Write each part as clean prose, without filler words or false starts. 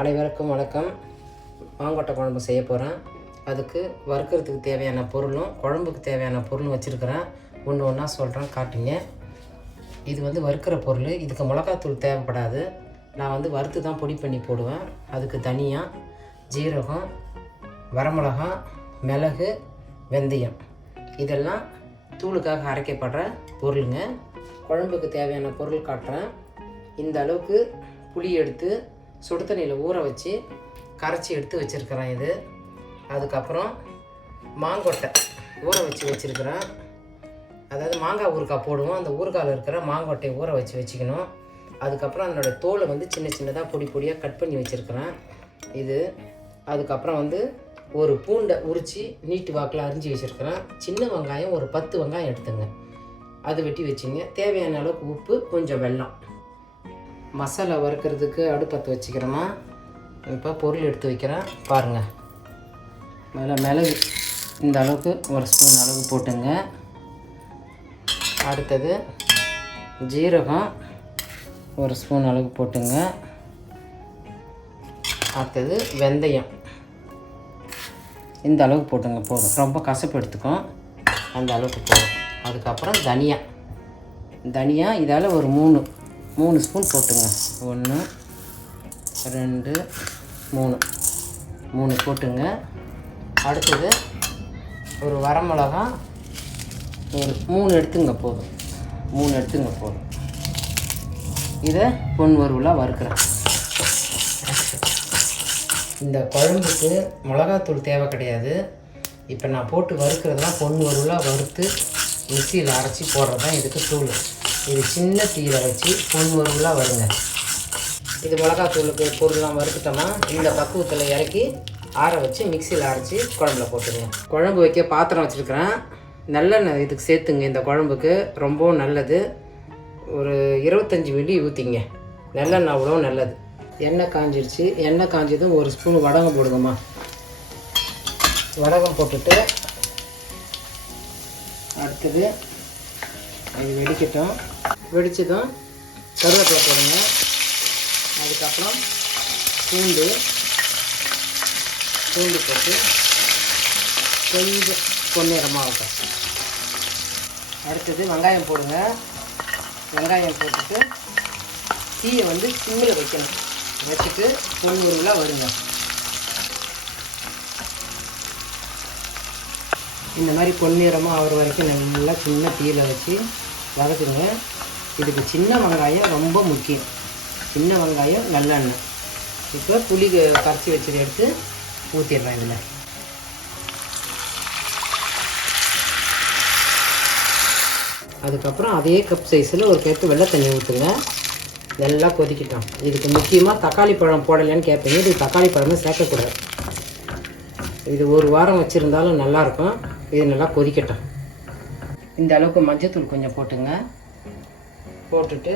அனைவருக்கும் வணக்கம். மாங்கொட்டை குழம்பு செய்ய போகிறேன். அதுக்கு வறுக்கிறதுக்கு தேவையான பொருளும் குழம்புக்கு தேவையான பொருளும் வச்சுருக்கிறேன். ஒன்று ஒன்றா சொல்கிறேன், காட்டுங்க. இது வறுக்கிற பொருள். இதுக்கு மிளகாத்தூள் தேவைப்படாது. நான் வறுத்து தான் பொடி பண்ணி போடுவேன். அதுக்கு தனியா, ஜீரகம், வரமிளகா, மிளகு, வெந்தயம் இதெல்லாம் தூளுக்காக அரைக்கப்படுற பொருளுங்க. குழம்புக்கு தேவையான பொருள் காட்டுறேன். இந்த அளவுக்கு புளி எடுத்து சுடு தண்ணியில் ஊற வச்சு கரைச்சி எடுத்து வச்சுருக்கிறேன். இது அதுக்கப்புறம் மாங்கொட்டை ஊற வச்சுருக்கிறேன். அதாவது மாங்காய் ஊறுகாய் போடுவோம். அந்த ஊறுகாயில் இருக்கிற மாங்கொட்டையை ஊற வச்சுக்கணும். அதுக்கப்புறம் அதனோட தோலை சின்ன சின்னதாக பொடி பொடியாக கட் பண்ணி வச்சுருக்கிறேன். இது அதுக்கப்புறம் ஒரு பூண்டை உரித்து நீட்டு வாக்கில் அரிஞ்சு வச்சுருக்கிறேன். சின்ன வெங்காயம் ஒரு 10 வெங்காயம் எடுத்துங்க, அது வெட்டி வச்சுங்க. தேவையான அளவுக்கு உப்பு, கொஞ்சம் வெல்லம். மசாலா வறுக்கிறதுக்கு அடுப்பத்தை வச்சுக்கிறேன்னா, இப்போ பொருள் எடுத்து வைக்கிறேன் பாருங்கள். மிளகு இந்த அளவுக்கு ஒரு ஸ்பூன் அளவு போட்டுங்க. அடுத்தது ஜீரகம் ஒரு ஸ்பூன் அளவு போட்டுங்க. அடுத்தது வெந்தயம் இந்த அளவுக்கு போட்டுங்க, போதும். ரொம்ப கசப்பு எடுத்துக்கும், அந்த அளவுக்கு போதும். அதுக்கப்புறம் தனியா இதால் ஒரு 3 ஸ்பூன் போட்டுங்க. 1 2 3 போட்டுங்க. அடுத்தது ஒரு வரமிளகா ஒரு 3 எடுத்துங்க, போதும். 3 எடுத்துங்க, போதும். இதை பொன் வறுவலாக வறுக்கிறேன். இந்த குழம்புக்கு மிளகாத்தூள் தேவை கிடையாது. இப்போ நான் போட்டு வறுக்கிறதுலாம் பொன் வறுவலாக வறுத்து மிக்சியில் அரைச்சி போடுறது தான் இதுக்கு தூள். இது சின்ன தீயில் வச்சு பொன் வறுவலாக வருங்க. இது மிளகாத்தூளுக்கு பொருள்லாம் வறுத்துட்டோம்னா இந்த பக்குவத்தில் இறக்கி ஆற வச்சு மிக்சியில் அரைச்சி குழம்புல போட்டுருங்க. குழம்பு வைக்க பாத்திரம் வச்சுருக்கிறேன். நல்லெண்ணெய் இதுக்கு சேர்த்துங்க. இந்த குழம்புக்கு ரொம்பவும் நல்லது. ஒரு 25 மில்லி ஊற்றிங்க. நல்லெண்ணெய் அவ்வளோ நல்லது. எண்ணெய் காஞ்சிருச்சு. எண்ணெய் காஞ்சதும் ஒரு ஸ்பூன் வடகம் போடுங்கம்மா. வடகம் போட்டுட்டு அடுத்தது அது வெடிக்கட்டும். வெடிச்சதும் கருவேப்பிலை போடுங்க. அதுக்கப்புறம் பூண்டு போட்டு கொஞ்சம் பொன்னிறமாக இருக்கும். அடுத்தது வெங்காயம் போடுங்க. வெங்காயம் போட்டுட்டு தீயை சிம்மில் வைக்கணும். வச்சுட்டு பொன் உருவலாக வருங்க. இந்த மாதிரி பொன்னிறமாக ஆகிற வரைக்கும் நல்லா சின்ன தீயில் வச்சு வதக்குங்க. இதுக்கு சின்ன வெங்காயம் ரொம்ப முக்கியம். சின்ன வெங்காயம், நல்லெண்ணெய். இப்போ புளி கரைச்சி வச்சதை எடுத்து ஊற்றிடுறேன் இதில். அதுக்கப்புறம் அதே கப் சைஸில் ஒரு கப்பு வெள்ளை தண்ணி ஊற்றுங்க. நல்லா கொதிக்கிட்டோம். இதுக்கு முக்கியமாக தக்காளி பழம் போடலைன்னு கேட்பீங்க. இது தக்காளி பழமே சேர்க்கக்கூடாது. இது ஒரு வாரம் வச்சுருந்தாலும் நல்லாயிருக்கும். இது நல்லா கொதிக்கட்டும். இந்த அளவுக்கு மஞ்சத்தூள் கொஞ்சம் போட்டுங்க. போட்டுட்டு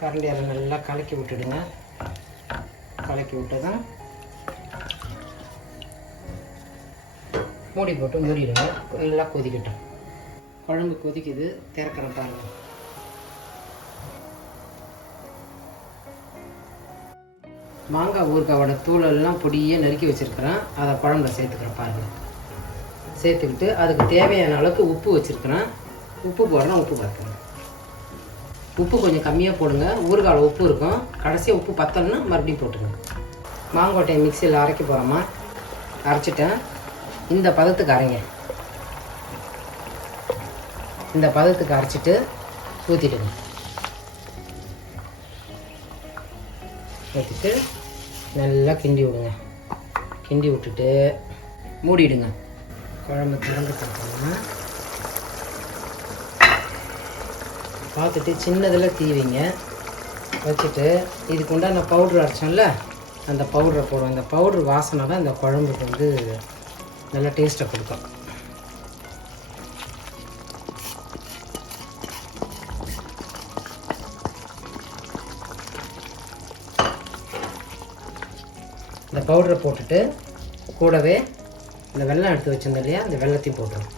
கரண்டியால் நல்லா கலக்கி விட்டுடுங்க. கலக்கி விட்டதும் மூடி போட்டு மூடிடுங்க. நல்லா கொதிக்கட்டும். குழம்பு கொதிக்குது, திறக்கிற பாருங்க. மாங்காய் ஊறுகாயோட தூளெல்லாம் பொடியே நறுக்கி வச்சுருக்கிறேன். அதை குழம்புல சேர்த்துக்கிறேன் பாருங்கள். சேர்த்துக்கிட்டு அதுக்கு தேவையான அளவுக்கு உப்பு வச்சுருக்கிறேன். உப்பு போடுறேன். உப்பு பார்த்துக்கிறேன். உப்பு கொஞ்சம் கம்மியாக போடுங்க. ஊறுகாயில் உப்பு இருக்கும். கடைசியாக உப்பு பத்தலைன்னா மறுபடியும் போட்டுங்க. மாங்கொட்டையை மிக்சியில் அரைக்க போகிறோமா. அரைச்சிட்டேன். இந்த பதத்துக்கு அரைங்க. இந்த பதத்துக்கு அரைச்சிட்டு ஊற்றிடுங்க. ஊற்றிட்டு நல்லா கிண்டி விடுங்க. கிண்டி விட்டுட்டு மூடிடுங்க. குழம்பு திறந்து பார்த்தோம்னா பார்த்துட்டு சின்னதில் தீவிங்க. வச்சுட்டு இதுக்கு உண்டான பவுட்ரு அரைச்சோம்ல, அந்த பவுடரை போடுவோம். அந்த பவுட்ரு வாசனை தான் இந்த குழம்புக்கு நல்லா டேஸ்ட்டை கொடுக்கும். இந்த பவுடரை போட்டுட்டு கூடவே இந்த வெல்லம் எடுத்து வச்சிருந்தோம் இல்லையா, அந்த வெல்லத்தையும் போட்டுரும்.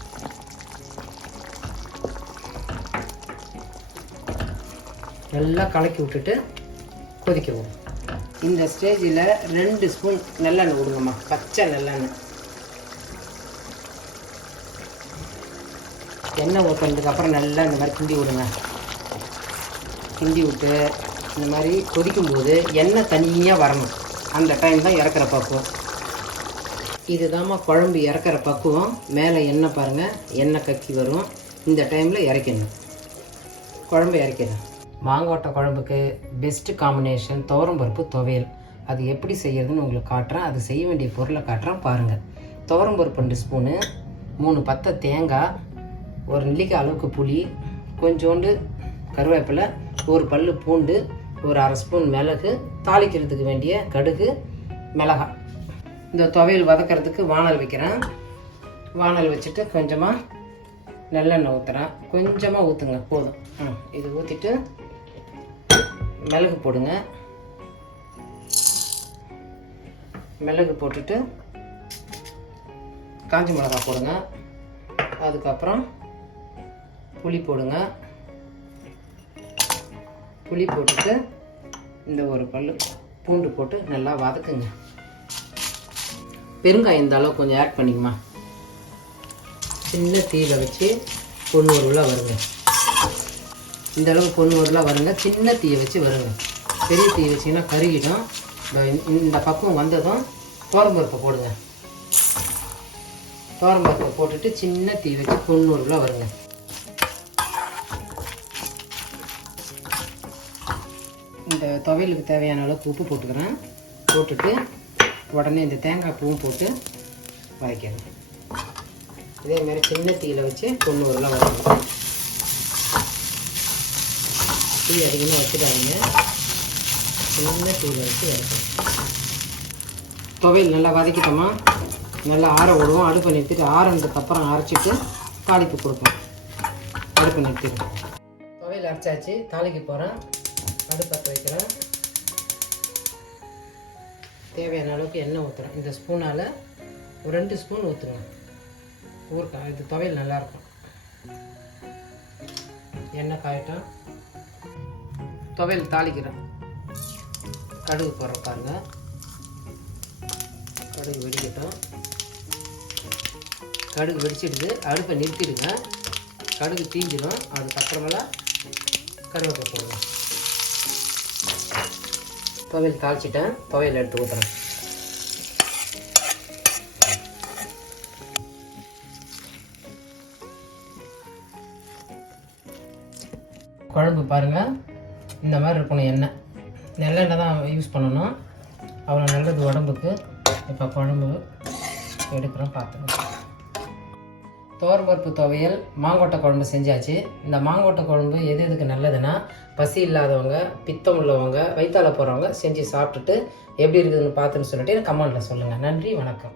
நல்லா கலக்கி விட்டுட்டு கொதிக்கவும். இந்த ஸ்டேஜில் 2 ஸ்பூன் நல்லெண்ணெய் விடுங்கம்மா, பச்சை நல்லெண்ணெய். எண்ணெய் ஊற்றுனதுக்கப்புறம் நல்லா இந்த மாதிரி கிண்டி விடுங்க. கிண்டி விட்டு இந்த மாதிரி கொதிக்கும்போது எண்ணெய் தனியாக வரணும். அந்த டைம் தான் இறக்குற பக்குவம். இதுதாம்மா குழம்பு இறக்குற பக்குவம். மேலே எண்ணெய் பாருங்கள், எண்ணெய் கக்கி வரும். இந்த டைமில் இறக்கணும், குழம்பு இறக்கிடும். மாங்கொட்டை குழம்புக்கு பெஸ்ட்டு காம்பினேஷன் துவரம் பருப்பு துவையல். அது எப்படி செய்யறதுன்னு உங்களுக்கு காட்டுறேன். அது செய்ய வேண்டிய பொருளை காட்டுறேன் பாருங்கள். துவரம் பருப்பு 2 ஸ்பூனு, 3 பத்தை தேங்காய், 1 நெல்லிக்காய் அளவுக்கு புளி, கொஞ்சோண்டு கருவேப்பிலை, 1 பல் பூண்டு, 1 1/2 ஸ்பூன் மிளகு, தாளிக்கிறதுக்கு வேண்டிய கடுகு, மிளகாய். இந்த துவையல் வதக்கிறதுக்கு வானல் வைக்கிறேன். வானல் வச்சுட்டு கொஞ்சமாக நல்லெண்ணெய் ஊற்றுறேன். கொஞ்சமாக ஊற்றுங்க, போதும். இது ஊற்றிட்டு மிளகு போடுங்க. மிளகு போட்டுட்டு காஞ்ச மிளகாய் போடுங்க. அதுக்கப்புறம் புளி போடுங்க. புளி போட்டுட்டு இந்த 1 பல் பூண்டு போட்டு நல்லா வதக்குங்க. பெருங்காயம் இந்த அளவு கொஞ்சம் ஆட் பண்ணிக்கமா. சின்ன தீயில் வச்சு பொன்னூறுலாம் வருங்க. இந்த அளவு பொன்னூறுலாம் வருங்க. சின்ன தீயை வச்சு வருங்க. பெரிய தீயை வச்சிங்கன்னா கருகிடும். இந்த பக்கம் வந்ததும் துவரம் பருப்பை போடுங்க. துவரம் பருப்பை போட்டுட்டு சின்ன தீ வச்சு பொன்னூறுலாம் வருங்க. இந்த துவையலுக்கு தேவையான அளவுக்கு உப்பு போட்டுக்கிறேன். போட்டுட்டு உடனே இந்த தேங்காய் பூவும் போட்டு வதக்கிறேன். இதேமாதிரி சின்ன தீயில் வச்சு பொன்னூறுலாம் வருங்க. தீ அதிகமாக வச்சுட்டாங்க. சின்ன தீயில் வச்சு வதக்கணும். துவையல் நல்லா வதக்கிட்டோமா, நல்லா ஆற விடுவோம். அடுப்பை நிறுத்திட்டு ஆறுனதுக்கப்புறம் அரைச்சிட்டு தாளிப்பு கொடுப்போம். அடுப்பை நிறுத்திட்டு துவையல் அரைச்சாச்சு. தாளிக்க போகிறேன். அடுப்பத்தை வைக்கிறேன். தேவையான அளவுக்கு எண்ணெய் ஊற்றுறேன். இந்த ஸ்பூனால் ஒரு 2 ஸ்பூன் ஊற்றுங்க. ஊறுக்காய் இது துவையல் நல்லாயிருக்கும். எண்ணெய் காயட்டும். துவையல் தாளிக்கிறேன். கடுகு போடுற பாருங்க. கடுகு வெடிக்கட்டும். கடுகு வெடிச்சிடுது. அடுப்பை நிறுத்திடுங்க. கடுகு தீஞ்சிடும். அதுக்கப்புறமெல்லாம் கருவேப்பிலை போடுங்க. துவையல் தாளிச்சிட்டேன். துவையல் எடுத்து ஊற்றுறேன். குழம்பு பாருங்கள், இந்த மாதிரி இருக்கணும். எண்ணெய் நல்லெண்ணெய் தான் யூஸ் பண்ணணும். அவ்வளோ நல்லது உடம்புக்கு. இப்போ குழம்பு எடுக்கிறோம், பார்த்துக்கோங்க. துவரம் பருப்பு துவையல் மாங்கொட்டை குழம்பு செஞ்சாச்சு. இந்த மாங்கொட்டை குழம்பு எதுக்கு நல்லதுன்னா, பசி இல்லாதவங்க, பித்தம் உள்ளவங்க, வயிற்றால போகிறவங்க செஞ்சு சாப்பிட்டுட்டு எப்படி இருக்குதுன்னு பார்த்துன்னு சொல்லிட்டு கமெண்ட்டில் சொல்லுங்கள். நன்றி, வணக்கம்.